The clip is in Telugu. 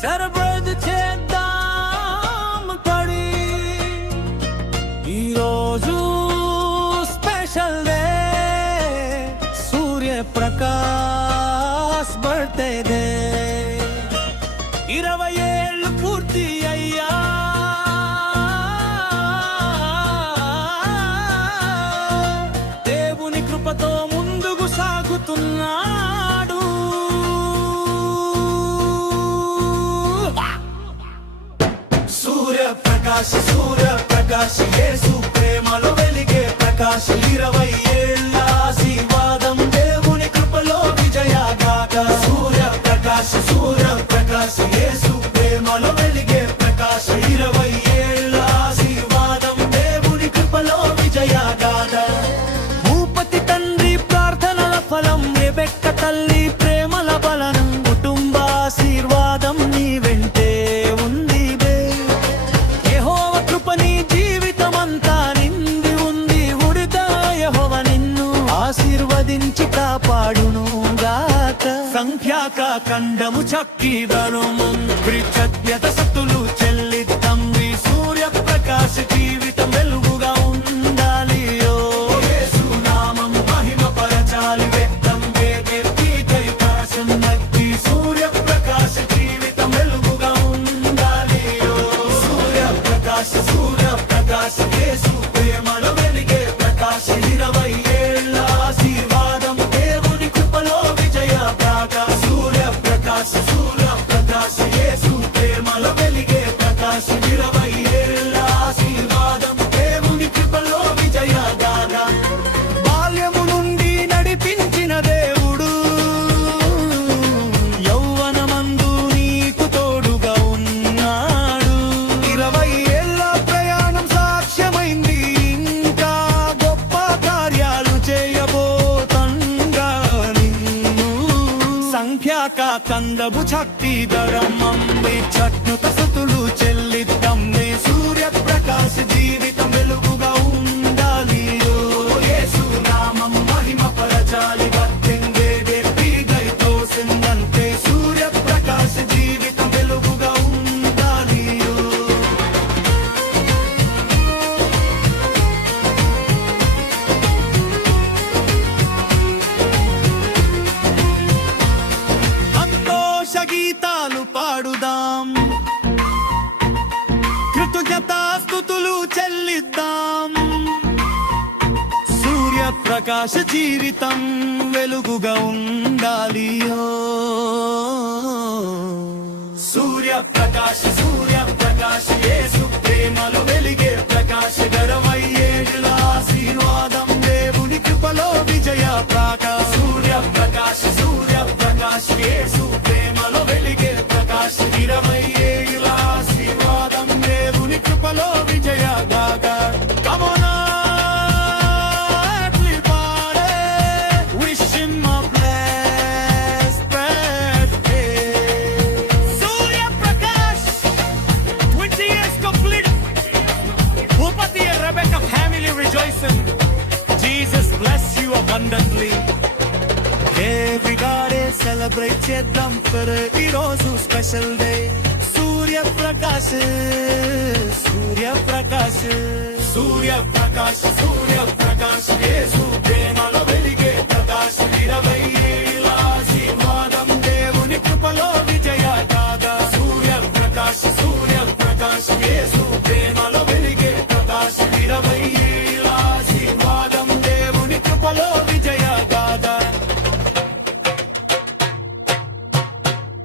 సెలబ్రేట్ చేద్దాం పడి ఈరోజు special day Suryaprakash birthday day 20 ఏళ్ళు పూర్తి అయ్యా దేవుని కృపతో ముందుకు సాగుతున్నాడు సూర్యప్రకాశ్ యేసు ప్రేమలో వెలిగే ప్రకాశ్ 20 ఏళ్ళ ఆశీర్వాదం దేవుని కృపలో విజయగాథ సూర్యప్రకాశ్ యేసు ప్రేమలో వెలిగే ప్రకాశ్ 20 ఏళ్ళ ఆశీర్వాదం దేవుని కృపలో విజయగాథ భూపతి తండ్రి ప్రార్థనల ఫలం రెబెక్క తల్లి ప్రేమల బలం కుటుంబాశీర్వాదం నీ వెంటే ఉంది బే యెహోవ కృప నీ జీవితమంతా నిండి ఉంది ఉడిత యెహోవ నిన్ను ఆశీర్వదించి కాపాడును గాక సంఖ్యాక ఖండము చక్కిదను కృతజ్ఞత స్తుతులు చెల్లిద్దాం సూర్యప్రకాశ్ జీవితం వెలుగుగా ఉండాలి ఓ యేసు నామం మహిమ పరచాలి వ్యక్తం సూర్యప్రకాశ్ జీవితం వెలుగుగా ఉండాలి ఓ సూర్యప్రకాశ్ యేసు ప్రేమలో వెలిగే ప్రకాశ్ 20 ఏళ్ళ ఆశీర్వాదం దేవుని కృపలో విజయ గాథ సూర్యప్రకాశ్ యేసు ప్రేమలో వెలిగే ప్రకాశ్ 20 ఏళ్ళ ఆశీర్వాదం దేవుని కృపలో విజయ గాథ బాల్యము నుండి నడిపించిన దేవుడు యౌవనమందు నీకు తోడుగా ఉన్నాడు 20 ఏళ్ళ ప్రయాణం సాక్ష్యమైంది ఇంకా గొప్ప కార్యాలు చేయబోతంగా నిన్ను సంఖ్యాక కందబు చక్తిధరం చట్నుత స్తుతులు చెల్లిద్దాం సూర్యప్రకాశ్ జీవితం వెలుగుగా ఉండాలి ఓ యేసు నామం మహిమ పరచాలి సూర్యప్రకాశ్ జీవితం వెలుగుగా ఉండాలి సంతోష గీతాలు పాడుదాం కృతజ్ఞతాస్తుతులు చెల్లిద్దాం సూర్యప్రకాశ్ జీవితం వెలుగుగా ఉండాలి ఓ సూర్యప్రకాశ్ యేసు ప్రేమలో వెలిగే ప్రకాశ్ 20 ఏళ్ళ ఆశీర్వాదం దేవుని కృపలో విజయ ప్రకాశ్ సూర్యప్రకాశ్ యేసు ప్రేమలో వెలిగే ప్రకాశ్ 20 ఏళ్ళ ఆశీర్వాదం దేవుని కృపలో విజయ గాథ Come on everybody, wish him a blessed birthday. Suryaprakash, 20 years complete. Bhupati and Rebecca family rejoicing. Jesus bless you abundantly. Everybody celebrate చేద్దాం for ఈరోజు స్పెషల్ డే సూర్యప్రకాశ్